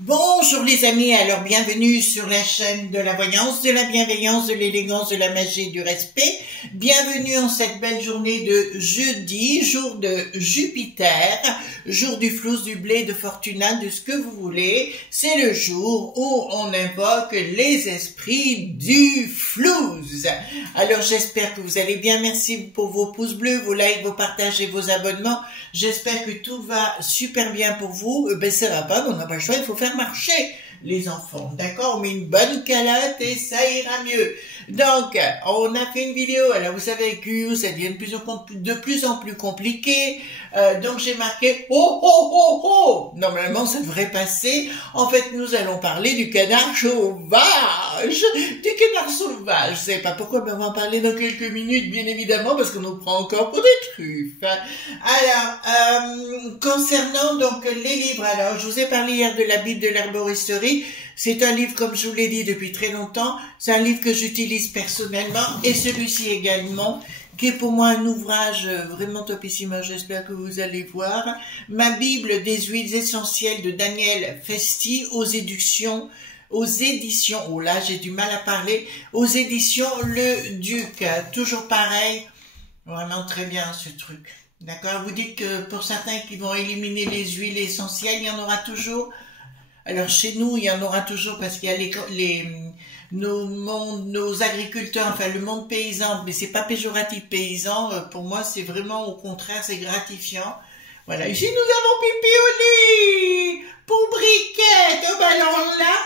Bonjour les amis, alors bienvenue sur la chaîne de la voyance, de la bienveillance, de l'élégance, de la magie et du respect. Bienvenue en cette belle journée de jeudi, jour de Jupiter, jour du flouze, du blé, de Fortuna, de ce que vous voulez. C'est le jour où on invoque les esprits du flouze. Alors j'espère que vous allez bien, merci pour vos pouces bleus, vos likes, vos partages et vos abonnements. J'espère que tout va super bien pour vous. Ben ça va pas, on n'a pas le choix, il faut faire marcher les enfants, d'accord? On met une bonne calotte et ça ira mieux. Donc, on a fait une vidéo, alors vous savez que ça devient de plus en plus compliqué, donc j'ai marqué « Oh, oh, oh, oh !» Normalement, ça devrait passer. En fait, nous allons parler du canard sauvage. Du canard sauvage, je sais pas pourquoi, mais on va en parler dans quelques minutes, bien évidemment, parce qu'on nous prend encore pour des truffes. Alors, concernant donc les livres, alors, je vous ai parlé hier de la Bible de l'herboristerie. C'est un livre, comme je vous l'ai dit depuis très longtemps, c'est un livre que j'utilise personnellement et celui-ci également, qui est pour moi un ouvrage vraiment topissime, j'espère que vous allez voir. Ma Bible des huiles essentielles de Daniel Festi aux éditions, oh là j'ai du mal à parler, aux éditions Le Duc, toujours pareil, vraiment très bien ce truc. D'accord, vous dites que pour certains qui vont éliminer les huiles essentielles, il y en aura toujours. Alors chez nous, il y en aura toujours parce qu'il y a nos agriculteurs, enfin le monde paysan, mais c'est pas péjoratif paysan, pour moi c'est vraiment au contraire, c'est gratifiant. Voilà, ici nous avons pipi au lit, pour briquette, au ballon là.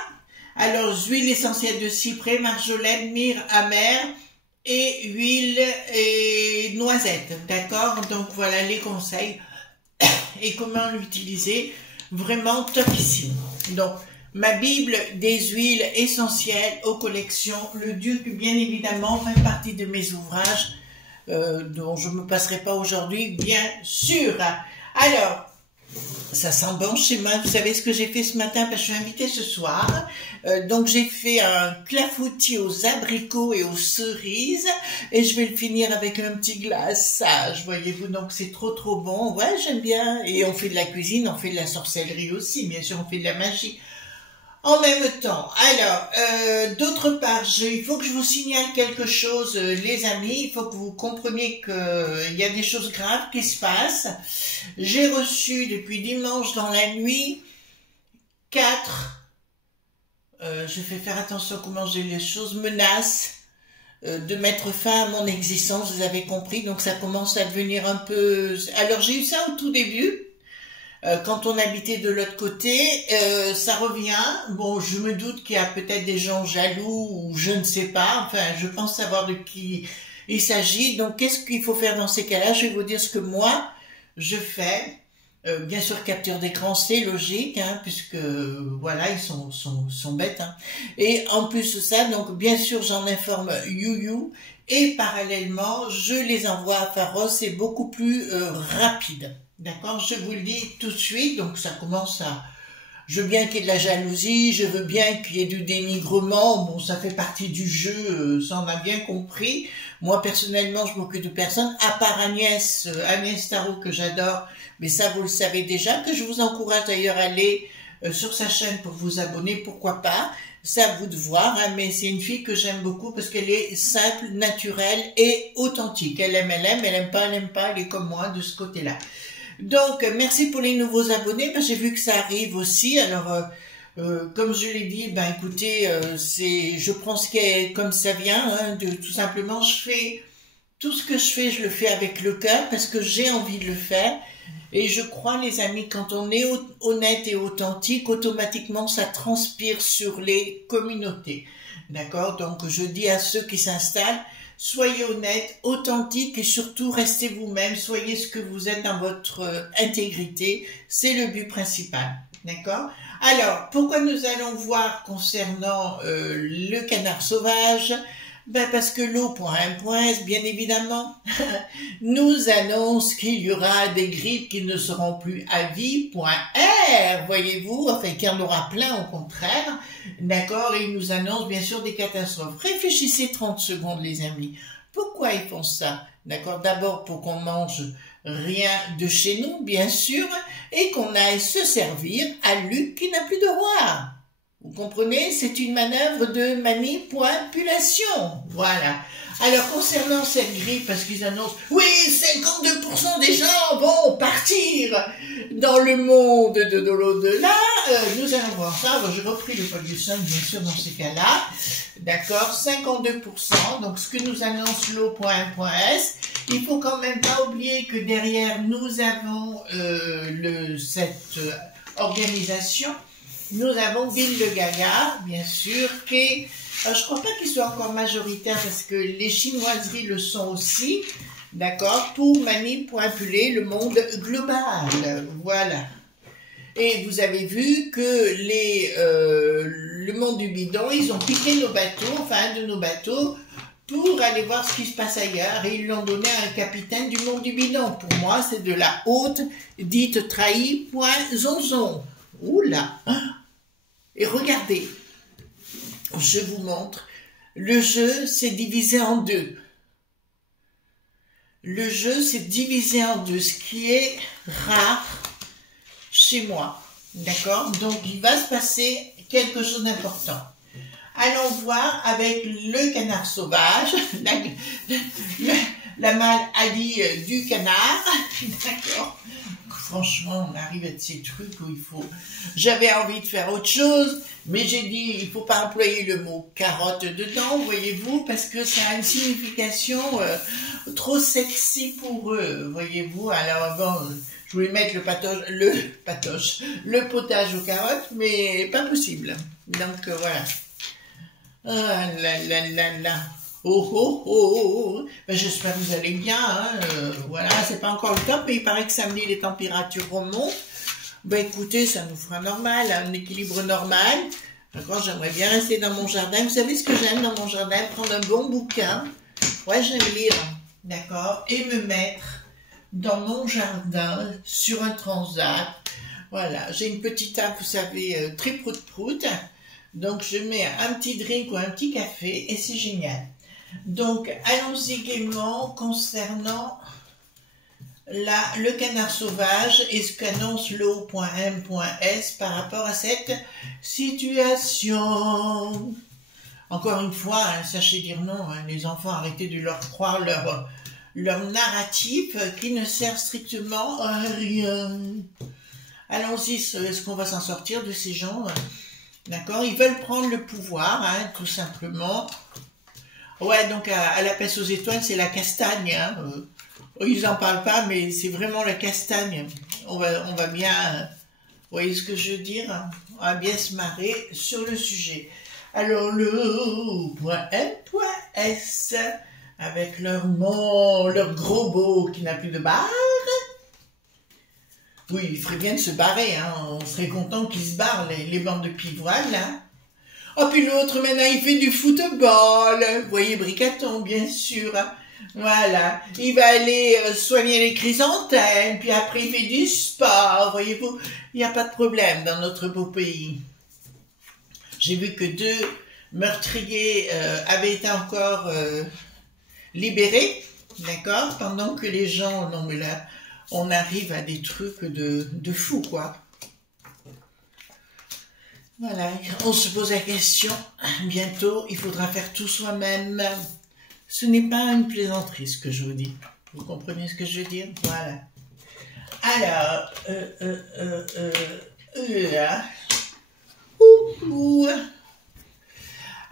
Alors huile essentielle de cyprès, marjolaine, myrrhe amère et huile et noisette, d'accord? Donc voilà les conseils et comment l'utiliser. Vraiment topissime. Donc, ma Bible des huiles essentielles aux collections Le Duc, bien évidemment, fait partie de mes ouvrages dont je ne me passerai pas aujourd'hui, bien sûr. Alors, ça sent bon chez moi. Vous savez ce que j'ai fait ce matin? Parce que je suis invitée ce soir. Donc, j'ai fait un clafoutis aux abricots et aux cerises. Et je vais le finir avec un petit glaçage, voyez-vous. Donc, c'est trop bon. Ouais, j'aime bien. Et on fait de la cuisine, on fait de la sorcellerie aussi. Bien sûr, on fait de la magie. En même temps, alors, d'autre part, il faut que je vous signale quelque chose, les amis. Il faut que vous compreniez qu'il y a des choses graves qui se passent. J'ai reçu depuis dimanche dans la nuit 4, je fais faire attention à comment j'ai les choses, menaces de mettre fin à mon existence, vous avez compris. Donc ça commence à devenir un peu... Alors j'ai eu ça au tout début. Quand on habitait de l'autre côté, ça revient. Bon, je me doute qu'il y a peut-être des gens jaloux ou je ne sais pas. Enfin, je pense savoir de qui il s'agit. Donc, qu'est-ce qu'il faut faire dans ces cas-là? Je vais vous dire ce que moi, je fais. Bien sûr, capture d'écran, c'est logique, hein, puisque, voilà, ils sont bêtes. Hein. Et en plus de ça, donc, bien sûr, j'en informe You. Et parallèlement, je les envoie à Pharos, c'est beaucoup plus rapide. D'accord, je vous le dis tout de suite, donc ça commence à... Je veux bien qu'il y ait de la jalousie, je veux bien qu'il y ait du dénigrement, bon, ça fait partie du jeu, ça on a bien compris. Moi, personnellement, je m'occupe de personne, à part Agnès Tarot, que j'adore, mais ça, vous le savez déjà, que je vous encourage d'ailleurs à aller sur sa chaîne pour vous abonner, pourquoi pas. C'est à vous de voir, hein, mais c'est une fille que j'aime beaucoup parce qu'elle est simple, naturelle et authentique. Elle aime, elle aime pas, elle est comme moi de ce côté-là. Donc, merci pour les nouveaux abonnés, j'ai vu que ça arrive aussi, alors, comme je l'ai dit, ben écoutez, je prends ce qui est comme ça vient, hein, tout simplement, tout ce que je fais, je le fais avec le cœur, parce que j'ai envie de le faire, Et je crois, les amis, quand on est honnête et authentique, automatiquement, ça transpire sur les communautés. D'accord? Donc, je dis à ceux qui s'installent, soyez honnêtes, authentiques et surtout, restez vous-même, soyez ce que vous êtes dans votre intégrité. C'est le but principal. D'accord? Alors, pourquoi nous allons voir concernant le canard sauvage? Ben parce que l'eau.m.s, bien évidemment, nous annonce qu'il y aura des grippes qui ne seront plus à vie.r, voyez-vous, enfin qu'il y en aura plein au contraire, d'accord, et ils nous annoncent bien sûr des catastrophes. Réfléchissez 30 secondes les amis, pourquoi ils font ça? D'accord, d'abord pour qu'on mange rien de chez nous, bien sûr, et qu'on aille se servir à Luc qui n'a plus de roi. Vous comprenez? C'est une manœuvre de manipulation. Voilà. Alors, concernant cette grippe, parce qu'ils annoncent, oui, 52% des gens vont partir dans le monde de l'au-delà, nous allons voir ça. Alors, j'ai repris le Ferguson, bien sûr, dans ces cas-là. D'accord? 52%. Donc, ce que nous annonce l'eau.m.s. Il faut quand même pas oublier que derrière, nous avons cette organisation. Nous avons Ville de Gaga, bien sûr, qui je crois pas qu'il soit encore majoritaire parce que les chinoiseries le sont aussi, d'accord, pour manipuler le monde global, voilà. Et vous avez vu que le monde du bidon, ils ont piqué nos bateaux, enfin un de nos bateaux, pour aller voir ce qui se passe ailleurs, et ils l'ont donné à un capitaine du monde du bidon. Pour moi, c'est de la haute dite trahie.zonzon. Oula! Et regardez, je vous montre, le jeu s'est divisé en deux. Le jeu s'est divisé en deux, ce qui est rare chez moi. D'accord? Donc, il va se passer quelque chose d'important. Allons voir avec le canard sauvage, la mâle Ali du canard. D'accord? Franchement, on arrive à ces trucs où il faut... J'avais envie de faire autre chose, mais j'ai dit, il faut pas employer le mot carotte dedans, voyez-vous, parce que ça a une signification trop sexy pour eux, voyez-vous. Alors bon, je voulais mettre le potage aux carottes, mais pas possible. Donc voilà. Ah là là là là. Oh oh oh, ben, j'espère que vous allez bien, hein. Voilà, c'est pas encore le top, mais il paraît que samedi les températures remontent. Ben écoutez, ça nous fera normal, un équilibre normal. D'accord, j'aimerais bien rester dans mon jardin. Vous savez ce que j'aime dans mon jardin? Prendre un bon bouquin. Ouais, j'aime lire, d'accord, et me mettre dans mon jardin sur un transat. Voilà, j'ai une petite table, vous savez, très prout-prout. Donc je mets un petit drink ou un petit café et c'est génial. Donc, allons-y gaiement concernant le canard sauvage et ce qu'annonce l'eau.m.s par rapport à cette situation. Encore une fois, hein, sachez dire non, hein, les enfants, arrêtez de leur croire leur narratif qui ne sert strictement à rien. Allons-y, est-ce qu'on va s'en sortir de ces gens? D'accord? Ils veulent prendre le pouvoir, hein, tout simplement. Ouais, donc à la pêche aux étoiles, c'est la castagne. Hein. Ils en parlent pas, mais c'est vraiment la castagne. On va bien, vous voyez ce que je veux dire? On va bien se marrer sur le sujet. Alors le .m.s avec leur gros beau qui n'a plus de barre. Oui, il ferait bien de se barrer. Hein. On serait content qu'ils se barrent les bandes de pivoine là. Oh, puis l'autre, maintenant, il fait du football. Vous voyez, Bricaton, bien sûr. Voilà. Il va aller soigner les chrysanthèmes, puis après, il fait du sport. Voyez-vous, il n'y a pas de problème dans notre beau pays. J'ai vu que 2 meurtriers avaient été encore libérés, d'accord, pendant que les gens... Non, mais là, on arrive à des trucs de fou, quoi. Voilà, on se pose la question, bientôt, il faudra faire tout soi-même. Ce n'est pas une plaisanterie, ce que je vous dis. Vous comprenez ce que je veux dire? Voilà. Alors,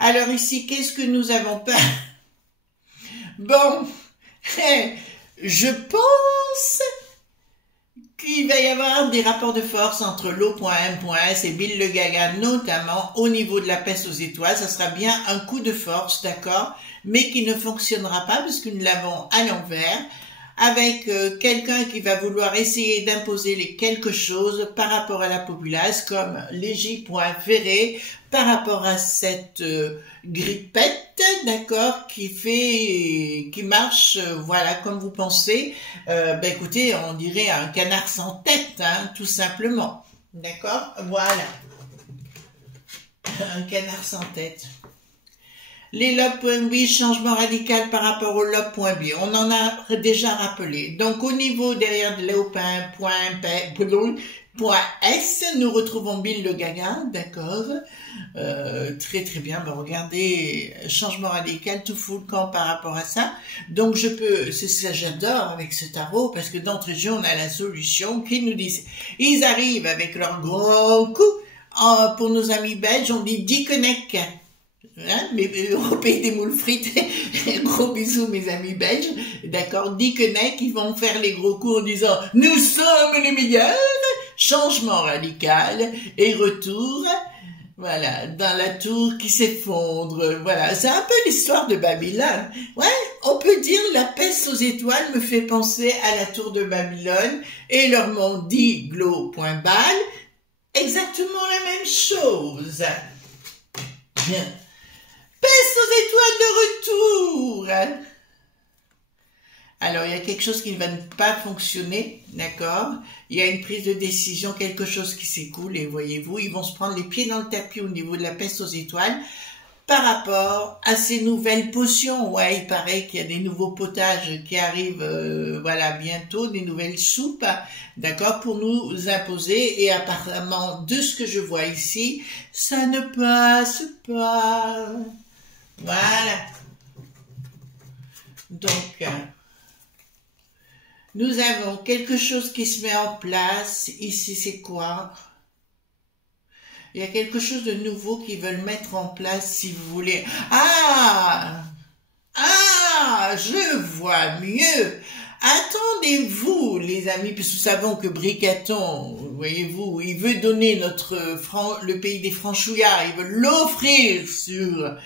alors ici, qu'est-ce que nous avons pas? Bon, je pense qu'il va y avoir des rapports de force entre l'O.M.S et Bill le Gaga, notamment au niveau de la peste aux étoiles. Ça sera bien un coup de force, d'accord, mais qui ne fonctionnera pas puisque nous l'avons à l'envers, avec quelqu'un qui va vouloir essayer d'imposer quelque chose par rapport à la populace, comme Légy.Ferré, par rapport à cette grippette, d'accord, qui marche, voilà, comme vous pensez. Écoutez, on dirait un canard sans tête, hein, tout simplement, d'accord, voilà, un canard sans tête. Les lobes.b, changement radical par rapport au lobe.b. On en a déjà rappelé. Donc, au niveau derrière de l'O.S, nous retrouvons Bill le Gaga, d'accord. Très très bien. Ben, regardez, changement radical, tout fout le camp par rapport à ça. Donc, c'est ça j'adore avec ce tarot, parce que d'entrée de jeu, on a la solution qu'ils nous disent. Ils arrivent avec leur gros coup. Pour nos amis belges, on dit Dickeneck. Hein, mais au pays des moules frites, gros bisous mes amis belges, d'accord, Dickeneck, ils vont faire les gros coups en disant « Nous sommes les meilleurs !» Changement radical et retour, voilà, dans la tour qui s'effondre, voilà, c'est un peu l'histoire de Babylone. Ouais, on peut dire la peste aux étoiles me fait penser à la tour de Babylone et leur monde dit Glo.bal, exactement la même chose. Bien. Peste aux étoiles de retour. Alors, il y a quelque chose qui ne va pas fonctionner, d'accord? Il y a une prise de décision, quelque chose qui s'écoule, et voyez-vous, ils vont se prendre les pieds dans le tapis au niveau de la peste aux étoiles par rapport à ces nouvelles potions. Ouais, il paraît qu'il y a des nouveaux potages qui arrivent, voilà, bientôt, des nouvelles soupes, d'accord, pour nous imposer, et apparemment, de ce que je vois ici, ça ne passe pas. Voilà. Donc, nous avons quelque chose qui se met en place. Ici, c'est quoi? Il y a quelque chose de nouveau qu'ils veulent mettre en place, si vous voulez. Ah! Ah! Je vois mieux. Attendez-vous, les amis, puisque nous savons que Bricaton, voyez-vous, il veut donner le pays des franchouillards, il veut l'offrir sur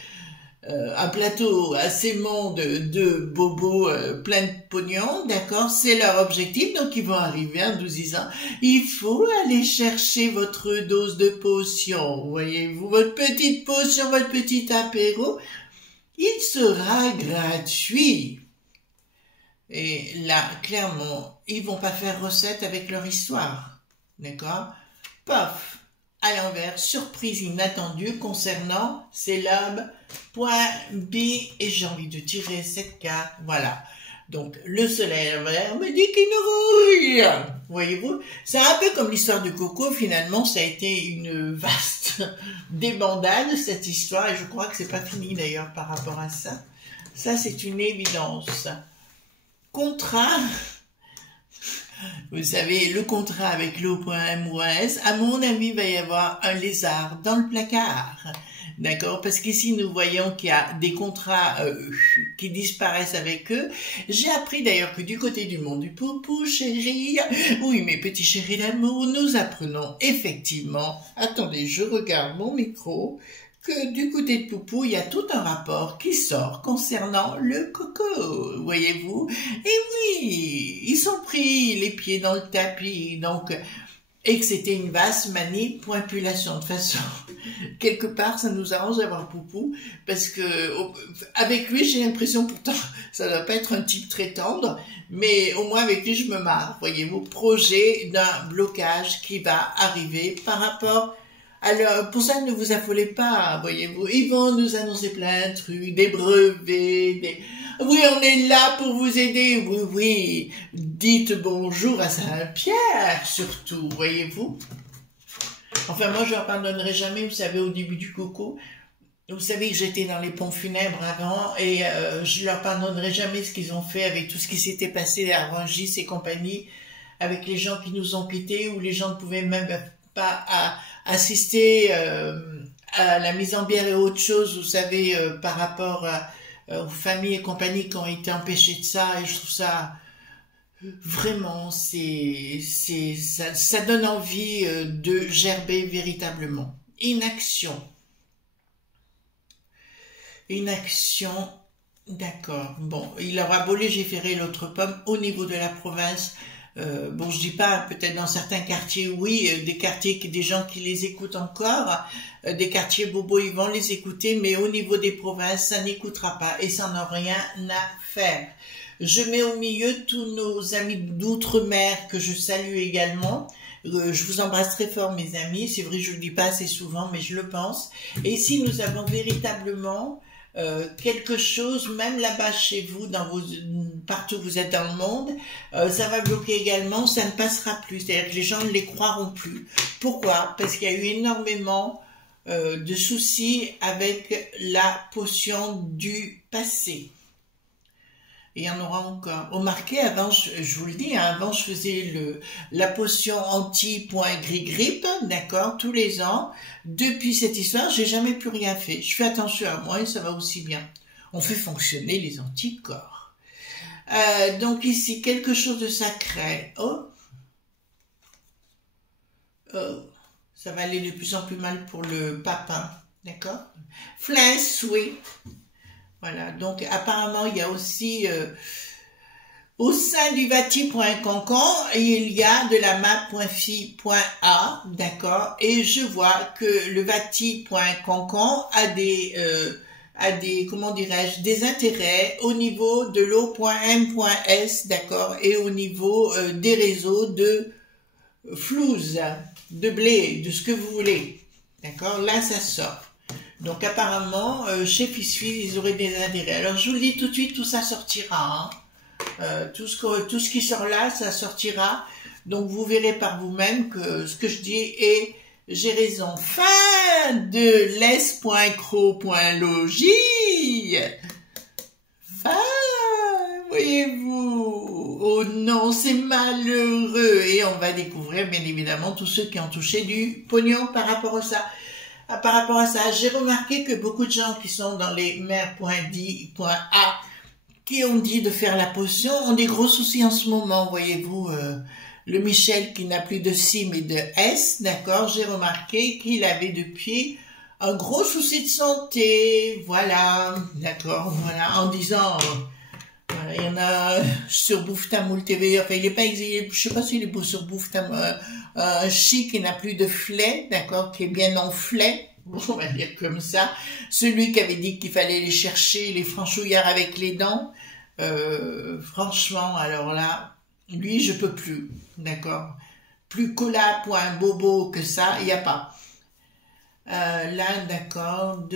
un plateau à ces mondes de bobos plein de pognon, d'accord, c'est leur objectif, donc ils vont arriver en nous disant, il faut aller chercher votre dose de potion, voyez-vous, votre petite potion, votre petit apéro, il sera gratuit. Et là, clairement, ils vont pas faire recette avec leur histoire, d'accord, paf, à l'envers, surprise inattendue concernant ces lobes.b, et j'ai envie de tirer cette carte, voilà. Donc, le soleil à l'envers me dit qu'il ne vaut rien, voyez-vous. C'est un peu comme l'histoire de Coco, finalement, ça a été une vaste débandade, cette histoire, et je crois que c'est pas fini d'ailleurs par rapport à ça. Ça, c'est une évidence. Contrat. Vous savez, le contrat avec l'O.M.S, à mon avis, il va y avoir un lézard dans le placard. D'accord? Parce qu'ici, nous voyons qu'il y a des contrats qui disparaissent avec eux. J'ai appris d'ailleurs que du côté du monde du poupou, chérie, oui, mes petits chéris d'amour, nous apprenons effectivement, attendez, je regarde mon micro, que du côté de Poupou, il y a tout un rapport qui sort concernant le coco, voyez-vous. Et oui, ils sont pris les pieds dans le tapis, donc, et que c'était une vaste manipulation. De toute façon, quelque part, ça nous arrange d'avoir Poupou, parce que avec lui, j'ai l'impression, pourtant, ça doit pas être un type très tendre, mais au moins avec lui, je me marre, voyez-vous, projet d'un blocage qui va arriver par rapport. Alors, pour ça, ne vous affolez pas, voyez-vous. Ils vont nous annoncer plein de trucs, des brevets, Oui, on est là pour vous aider, oui, oui. Dites bonjour à Saint-Pierre, surtout, voyez-vous. Enfin, moi, je leur pardonnerai jamais, vous savez, au début du coco. Vous savez que j'étais dans les pompes funèbres avant, et je leur pardonnerai jamais ce qu'ils ont fait avec tout ce qui s'était passé à Rungis et compagnie, avec les gens qui nous ont quittés, ou les gens ne pouvaient même pas assister à la mise en bière et autre chose, vous savez, par rapport aux familles et compagnie qui ont été empêchées de ça, et je trouve ça vraiment, ça donne envie de gerber véritablement. Inaction. Inaction, d'accord. Bon, il aura beau légiférer l'autre pomme au niveau de la province. Bon, je dis pas, peut-être dans certains quartiers, oui, des quartiers, des gens qui les écoutent encore, des quartiers bobos, ils vont les écouter, mais au niveau des provinces, ça n'écoutera pas et ça n'a rien à faire. Je mets au milieu tous nos amis d'outre-mer que je salue également. Je vous embrasse très fort, mes amis. C'est vrai, je le dis pas assez souvent, mais je le pense. Et ici, nous avons véritablement quelque chose, même là-bas chez vous, partout où vous êtes dans le monde, ça va bloquer également, ça ne passera plus. C'est-à-dire que les gens ne les croiront plus. Pourquoi? Parce qu'il y a eu énormément de soucis avec la potion du passé. Et il y en aura encore. Remarquez, avant, je vous le dis, hein, avant je faisais la potion anti.grippe, d'accord, tous les ans. Depuis cette histoire, j'ai jamais plus rien fait. Je fais attention à moi et ça va aussi bien. On fait fonctionner les anticorps. Donc ici, quelque chose de sacré. Oh, ça va aller de plus en plus mal pour le papin, d'accord. Flince, oui. Voilà, donc apparemment il y a aussi au sein du vati.cancan, il y a de la map.fi.a, d'accord, et je vois que le vati.cancan a des comment dirais-je, des intérêts au niveau de l'eau.m.s, d'accord, et au niveau des réseaux de flouze, de blé, de ce que vous voulez, d'accord, là ça sort. Donc apparemment, chez Fils-Fils, ils auraient des intérêts. Alors je vous le dis tout de suite, tout ça sortira. Hein. Tout ce qui sort là, ça sortira. Donc vous verrez par vous-même que ce que je dis est, j'ai raison. Fin de les.cro.logie. Fin, voyez-vous. Oh non, c'est malheureux. Et on va découvrir bien évidemment tous ceux qui ont touché du pognon par rapport à ça. Par rapport à ça, j'ai remarqué que beaucoup de gens qui sont dans les mers.di.a qui ont dit de faire la potion ont des gros soucis en ce moment, voyez-vous. Le Michel qui n'a plus de C mais de S, d'accord, j'ai remarqué qu'il avait depuis un gros souci de santé, voilà, d'accord, voilà, en disant... Voilà, il y en a sur Bouffe-Tamoul TV, enfin il est pas exilé, je sais pas s'il est beau sur Bouffe-Tamoul, un chi qui n'a plus de flets, d'accord, qui est bien en flets, on va dire comme ça, celui qui avait dit qu'il fallait aller chercher les franchouillards avec les dents, franchement, alors là, lui je peux plus, d'accord, plus cola.bobo que ça, il n'y a pas. Là, d'accord,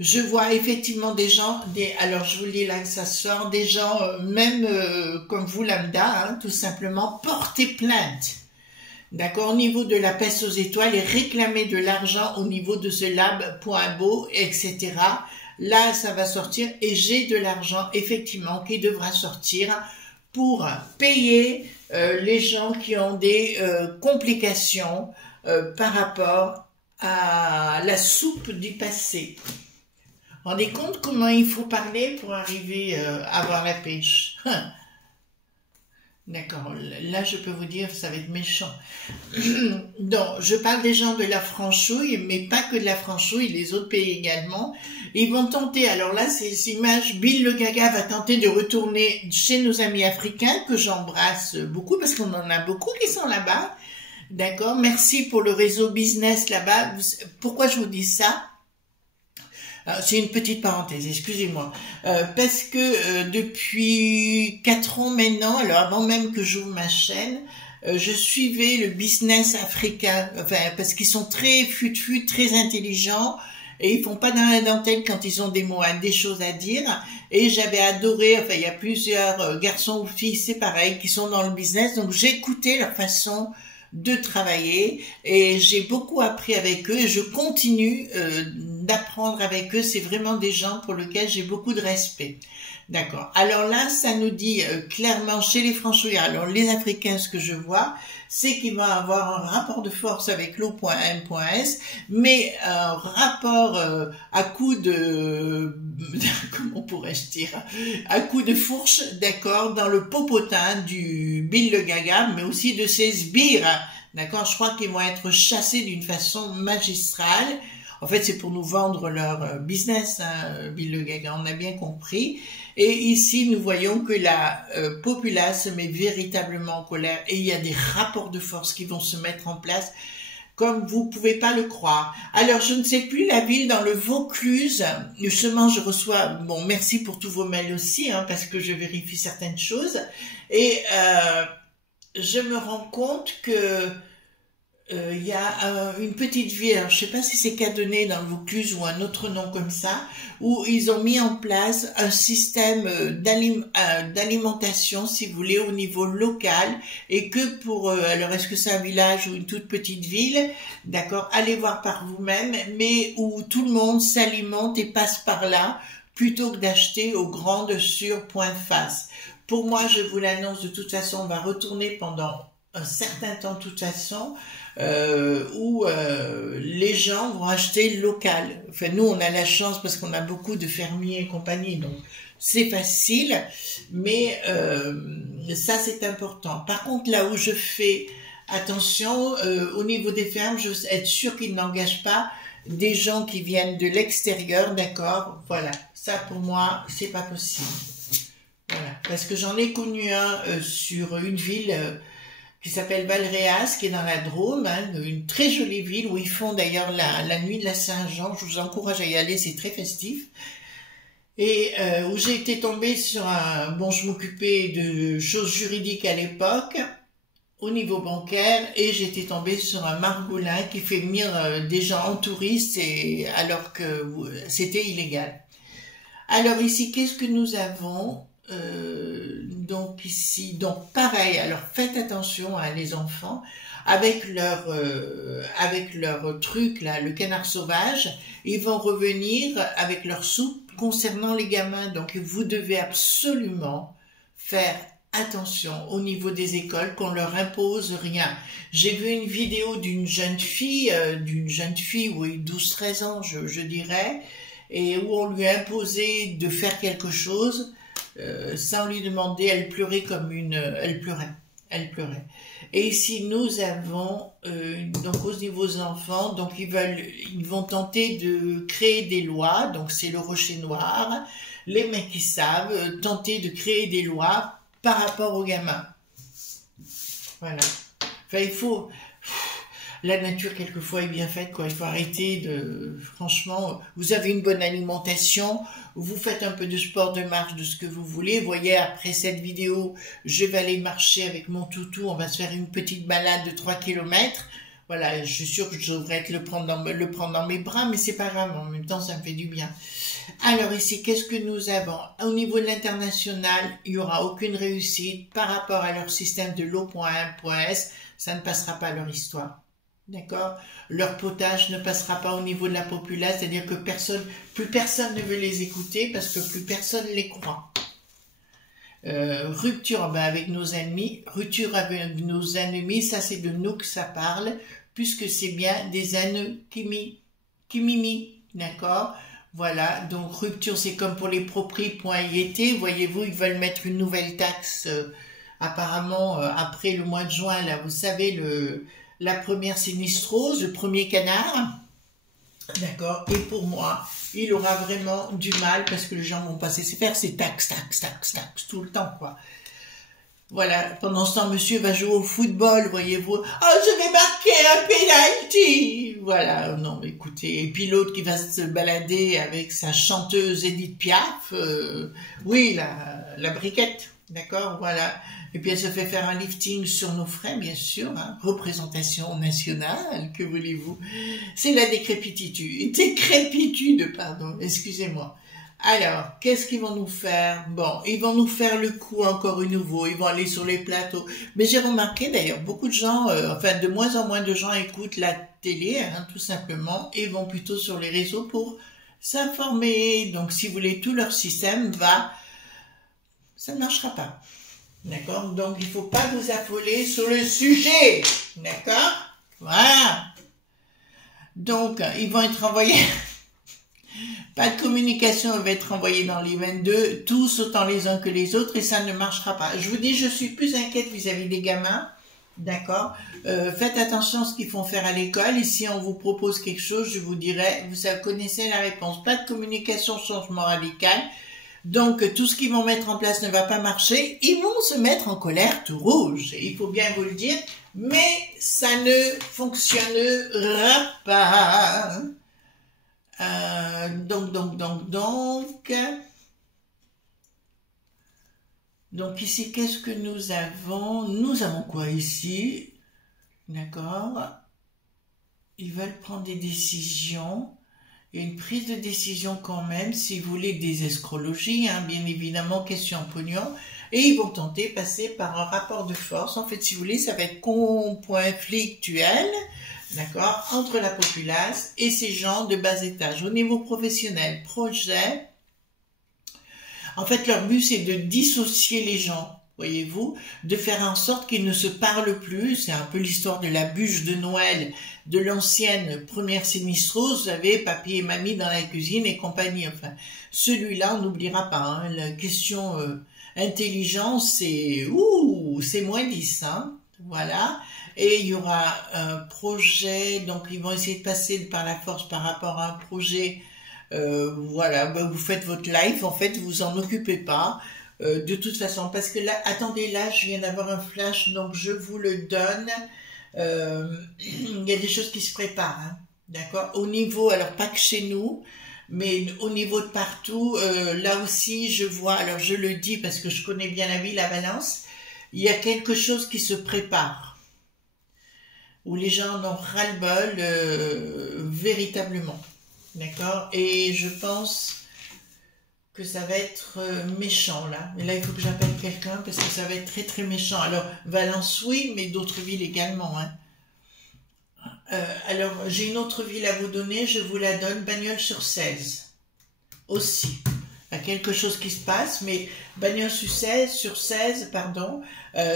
je vois effectivement des gens, alors je vous lis là que ça sort, des gens, même comme vous, lambda, hein, tout simplement, porter plainte, d'accord, au niveau de la peste aux étoiles et réclamer de l'argent au niveau de ce lab.bo, etc. Là, ça va sortir et j'ai de l'argent, effectivement, qui devra sortir pour payer les gens qui ont des complications par rapport à la soupe du passé. Rendez compte comment il faut parler pour arriver à avoir la pêche. D'accord, là je peux vous dire, ça va être méchant. Donc, je parle des gens de la franchouille, mais pas que de la franchouille, les autres pays également. Ils vont tenter, alors là, ces images, Bill le Gaga va tenter de retourner chez nos amis africains, que j'embrasse beaucoup, parce qu'on en a beaucoup qui sont là-bas. D'accord, merci pour le réseau business là-bas. Pourquoi je vous dis ça? C'est une petite parenthèse, excusez-moi. Parce que depuis 4 ans maintenant, alors avant même que j'ouvre ma chaîne, je suivais le business africain, enfin, parce qu'ils sont très fut-fut, très intelligents, et ils font pas dans la dentelle quand ils ont des choses à dire. Et j'avais adoré, enfin, il y a plusieurs garçons ou filles, c'est pareil, qui sont dans le business, donc j'écoutais leur façon de travailler et j'ai beaucoup appris avec eux et je continue d'apprendre avec eux. C'est vraiment des gens pour lesquels j'ai beaucoup de respect. D'accord. Alors là, ça nous dit clairement chez les franchouillards, alors les Africains, ce que je vois, c'est qu'ils vont avoir un rapport de force avec l'O.M.S, mais un rapport à coup de, comment pourrais-je dire, à coup de fourche, d'accord, dans le popotin du Bill le Gaga, mais aussi de ses sbires, d'accord. Je crois qu'ils vont être chassés d'une façon magistrale. En fait, c'est pour nous vendre leur business, hein, Bill le Gaga, on a bien compris. Et ici, nous voyons que la populace se met véritablement en colère et il y a des rapports de force qui vont se mettre en place comme vous pouvez pas le croire. Alors, je ne sais plus la ville dans le Vaucluse. Justement, je reçois, bon, merci pour tous vos mails aussi, hein, parce que je vérifie certaines choses. Et je me rends compte que il y a une petite ville, alors je sais pas si c'est Cadenet dans le Vaucluse ou un autre nom comme ça, où ils ont mis en place un système d'alimentation, si vous voulez, au niveau local, et que pour, alors est-ce que c'est un village ou une toute petite ville, d'accord, allez voir par vous-même, mais où tout le monde s'alimente et passe par là, plutôt que d'acheter aux grandes sur point face. Pour moi, je vous l'annonce, de toute façon, on va retourner pendant un certain temps, de toute façon, où les gens vont acheter local. Enfin, nous, on a la chance parce qu'on a beaucoup de fermiers et compagnie, donc c'est facile, mais ça, c'est important. Par contre, là où je fais attention, au niveau des fermes, je veux être sûr qu'ils n'engagent pas des gens qui viennent de l'extérieur, d'accord? Voilà, ça pour moi, c'est pas possible. Voilà, parce que j'en ai connu un sur une ville qui s'appelle Valréas, qui est dans la Drôme, hein, une très jolie ville où ils font d'ailleurs la nuit de la Saint-Jean. Je vous encourage à y aller, c'est très festif. Et où j'ai été tombée sur un... Bon, je m'occupais de choses juridiques à l'époque, au niveau bancaire, et j'étais tombée sur un margolin qui fait venir des gens en touristes, et, alors que c'était illégal. Alors ici, qu'est-ce que nous avons ? Donc ici, donc pareil, alors faites attention à les enfants, avec leur truc là, le canard sauvage, ils vont revenir avec leur soupe concernant les gamins, donc vous devez absolument faire attention au niveau des écoles, qu'on leur impose rien. J'ai vu une vidéo d'une jeune fille, oui, 12-13 ans, je dirais, et où on lui a imposé de faire quelque chose, sans lui demander, elle pleurait comme une... Elle pleurait. Et ici, nous avons, donc au niveau des enfants, donc ils vont tenter de créer des lois, donc c'est le rocher noir, les mecs qui savent, tenter de créer des lois par rapport aux gamins. Voilà. Enfin, il faut... La nature, quelquefois, est bien faite, quoi. Il faut arrêter de... Franchement, vous avez une bonne alimentation, vous faites un peu de sport, de marche, de ce que vous voulez. Vous voyez, après cette vidéo, je vais aller marcher avec mon toutou. On va se faire une petite balade de 3 km. Voilà, je suis sûre que je devrais le prendre dans mes bras, mais c'est pas grave. En même temps, ça me fait du bien. Alors ici, qu'est-ce que nous avons? Au niveau de l'international, il n'y aura aucune réussite par rapport à leur système de l'O.1.S. Ça ne passera pas leur histoire. D'accord? Leur potage ne passera pas au niveau de la populace, c'est-à-dire que plus personne ne veut les écouter parce que plus personne les croit. Rupture avec nos ennemis, ça c'est de nous que ça parle, puisque c'est bien des ennemis qui miment, d'accord? Voilà, donc rupture c'est comme pour les propri.iet, voyez-vous, ils veulent mettre une nouvelle taxe, apparemment après le mois de juin, là, vous savez, la première sinistrose, le premier canard, d'accord, et pour moi, il aura vraiment du mal parce que les gens vont pas cesser faire ces taxes tout le temps, quoi. Voilà, pendant ce temps, monsieur va jouer au football, voyez-vous. Oh, je vais marquer un penalty! Voilà, non, écoutez. Et puis l'autre qui va se balader avec sa chanteuse Edith Piaf, oui, la briquette, d'accord, voilà. Et puis elle se fait faire un lifting sur nos frais, bien sûr, hein. Représentation nationale, que voulez-vous? C'est la décrépitude, pardon, excusez-moi. Alors, qu'est-ce qu'ils vont nous faire? Bon, ils vont nous faire le coup encore une nouveau, ils vont aller sur les plateaux. Mais j'ai remarqué d'ailleurs, beaucoup de gens, enfin de moins en moins de gens écoutent la télé, hein, tout simplement, et vont plutôt sur les réseaux pour s'informer. Donc si vous voulez, tout leur système ça ne marchera pas. D'accord? Donc il ne faut pas vous affoler sur le sujet. D'accord? Voilà. Donc, ils vont être envoyés... Pas de communication va être envoyée dans les 22, tous autant les uns que les autres, et ça ne marchera pas. Je vous dis, je suis plus inquiète vis-à-vis des gamins, d'accord? Faites attention à ce qu'ils font faire à l'école, et si on vous propose quelque chose, je vous dirai, vous connaissez la réponse. Pas de communication, changement radical, donc tout ce qu'ils vont mettre en place ne va pas marcher, ils vont se mettre en colère tout rouge, il faut bien vous le dire, mais ça ne fonctionnera pas. Donc ici, qu'est-ce que nous avons? Nous avons quoi ici? D'accord. Ils veulent prendre des décisions. Il y a une prise de décision quand même, si vous voulez, des escrologies, hein, bien évidemment, question pognon. Et ils vont tenter de passer par un rapport de force. En fait, si vous voulez, ça va être conflictuel. D'accord, entre la populace et ces gens de bas étage. Au niveau professionnel, projet, en fait, leur but, c'est de dissocier les gens, voyez-vous, de faire en sorte qu'ils ne se parlent plus. C'est un peu l'histoire de la bûche de Noël de l'ancienne première sinistrose. Vous savez, papy et mamie dans la cuisine et compagnie. Enfin, celui-là, on n'oubliera pas. Hein, la question intelligence, c'est moins 10, hein, voilà. Et il y aura un projet, donc ils vont essayer de passer par la force par rapport à un projet, voilà, ben vous faites votre life, en fait, vous en occupez pas, de toute façon, parce que là, attendez, là, je viens d'avoir un flash, donc je vous le donne, il y a des choses qui se préparent, hein, d'accord, au niveau, alors pas que chez nous, mais au niveau de partout, là aussi, je vois, alors je le dis parce que je connais bien la ville à Valence, il y a quelque chose qui se prépare, où les gens en ont ras-le-bol véritablement, d'accord? Et je pense que ça va être méchant, là. Et là, il faut que j'appelle quelqu'un, parce que ça va être très très méchant. Alors, Valence, oui, mais d'autres villes également, hein. Alors, j'ai une autre ville à vous donner, je vous la donne, Bagnols-sur-Cèze, aussi. Il y a quelque chose qui se passe, mais Bagnols-sur-Cèze, pardon,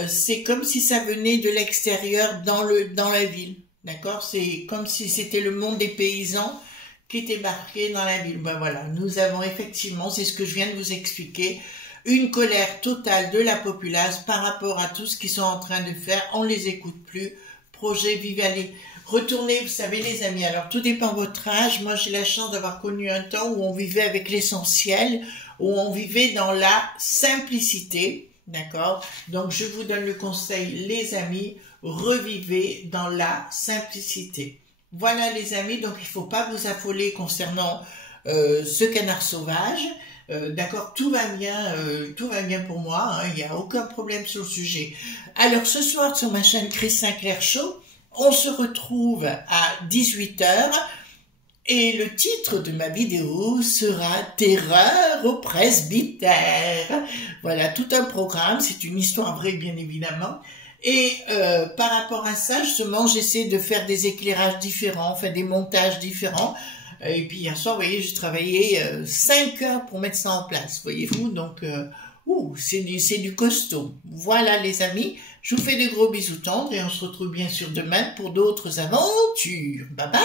c'est comme si ça venait de l'extérieur dans la ville, d'accord? C'est comme si c'était le monde des paysans qui était marqué dans la ville. Ben voilà, nous avons effectivement, c'est ce que je viens de vous expliquer, une colère totale de la populace par rapport à tout ce qu'ils sont en train de faire. On les écoute plus. Projet Vive, allez, retournez, vous savez les amis, alors tout dépend de votre âge. Moi j'ai la chance d'avoir connu un temps où on vivait avec l'essentiel, où on vivait dans la simplicité, d'accord? Donc je vous donne le conseil, les amis, revivez dans la simplicité. Voilà les amis, donc il ne faut pas vous affoler concernant ce canard sauvage. D'accord, tout va bien pour moi, hein, il n'y a aucun problème sur le sujet. Alors ce soir sur ma chaîne Chris Sinclair Show, on se retrouve à 18 h et le titre de ma vidéo sera Terreur au presbytère. Voilà, tout un programme, c'est une histoire vraie bien évidemment. Et par rapport à ça, justement, j'essaie de faire des éclairages différents, enfin des montages différents. Et puis hier soir, vous voyez, j'ai travaillé 5 heures pour mettre ça en place, voyez-vous. Donc, c'est du costaud. Voilà les amis, je vous fais de gros bisous tendres et on se retrouve bien sûr demain pour d'autres aventures. Bye bye!